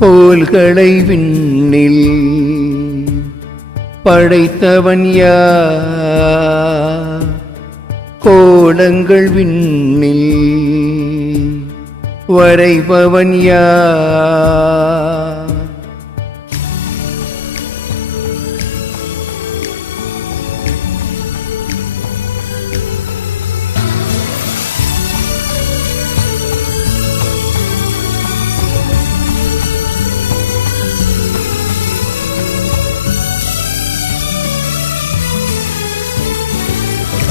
கோள்களை விண்ணில் படைத்தவன் யா கோலங்கள் விண்ணில் வரைபவன் யா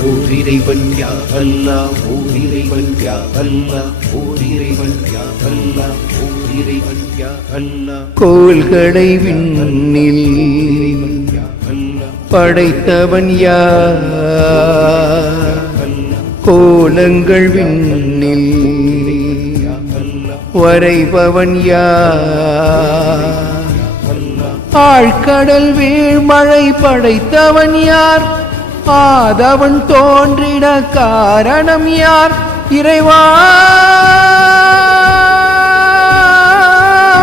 ஓரிறைவன் யா அல்லா ஓரிரைவன் யா அல்லா ஓரிறைவன் யா அல்லா ஓரிரைவன் யா அல்லா கோல்களை விண்ணில் படைத்தவன் யார்? கோலங்கள் விண்ணில் வரைபவன் யார்? ஆழ்கடல் வீழ்மழை படைத்தவன் யார்? ஆதவன் தோன்றிட காரணம் யார்? இறைவா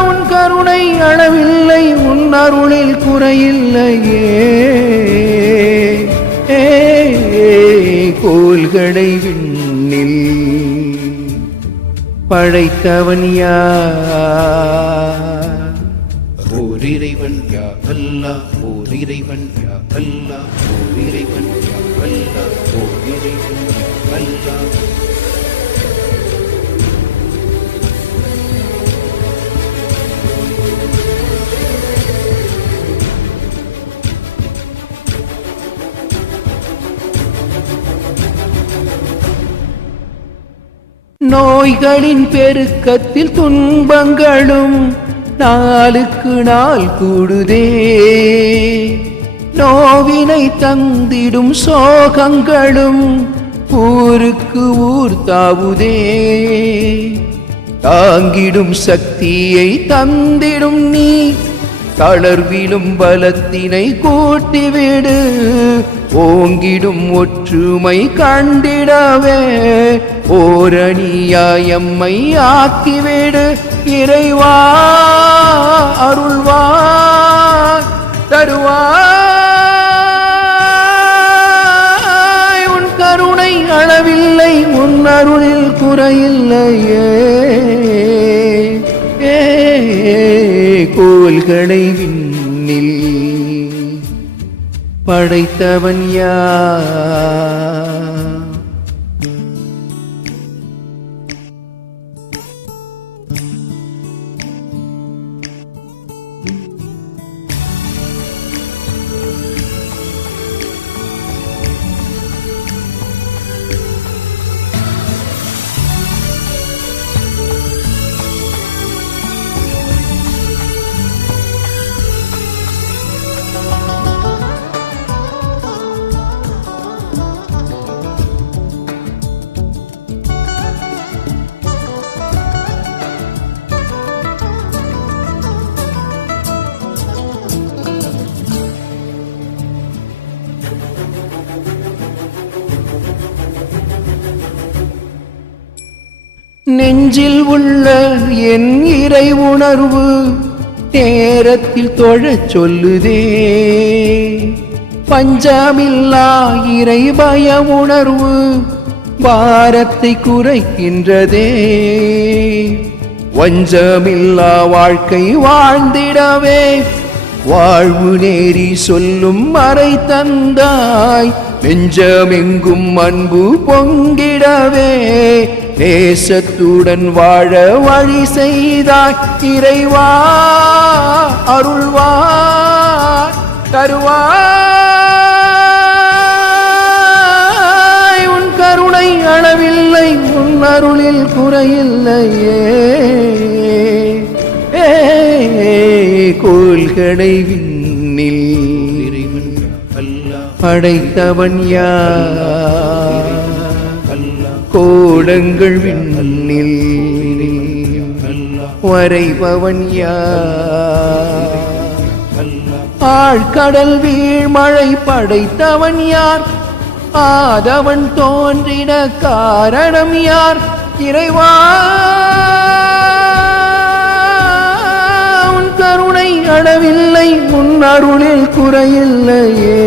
உன் கருணை அளவில்லை உன் அருளில் குறையில்லையே. ஏ, விண்ணில் படைத்தவன் யார்? இறைவன் அல்லா அல்லா அல்லா நோய்களின் பெருக்கத்தில் துன்பங்களும் நாளுக்கு நாள் கூடுதே. நோவினை தந்திடும் சோகங்களும் ஊருக்கு ஊர் தாவுதே. தாங்கிடும் சக்தியை தந்திடும் நீ தளர்விலும் பலத்தினை கூட்டிவிடு. ஓங்கிடும் ஒற்றுமை கண்டிடவே ஓரணியாயம்மை ஆக்கிவிடு. இறைவா அருள்வாய் தருவாய் உன் கருணை அளவில்லை உன் அருளில் குறையில்லையே. ஏ, கோல்களை விண்ணில் படைத்தவன் யார்? நெஞ்சில் உள்ள என் இறை உணர்வு நேரத்தில் தொழச் சொல்லுதே. பஞ்சமில்லா இறை பய உணர்வு பாரத்தை குறைக்கின்றதே. வஞ்சமில்லா வாழ்க்கை வாழ்ந்திடவே. வாழ்வு நேரி சொல்லும் மறை தந்தாய். நெஞ்சமெங்கும் அன்பு பொங்கிடவே நேசத்துடன் வாழ வழி செய்தாய் இறைவா அருள்வாய் தருவாய் உன் கருணை அளவில்லை உன் அருளில் குறையில்லையே ஏ, படைத்தவன் யார்? கோடங்கள் விண்ணில் வரைபவன் யார்? அல்லா ஆழ்கடல் வீழ்மழை படைத்தவன் யார்? ஆதவன் தோன்றிட காரணம் யார்? இறைவா அளவில்லை முன்னருளில் குறையில்லையே.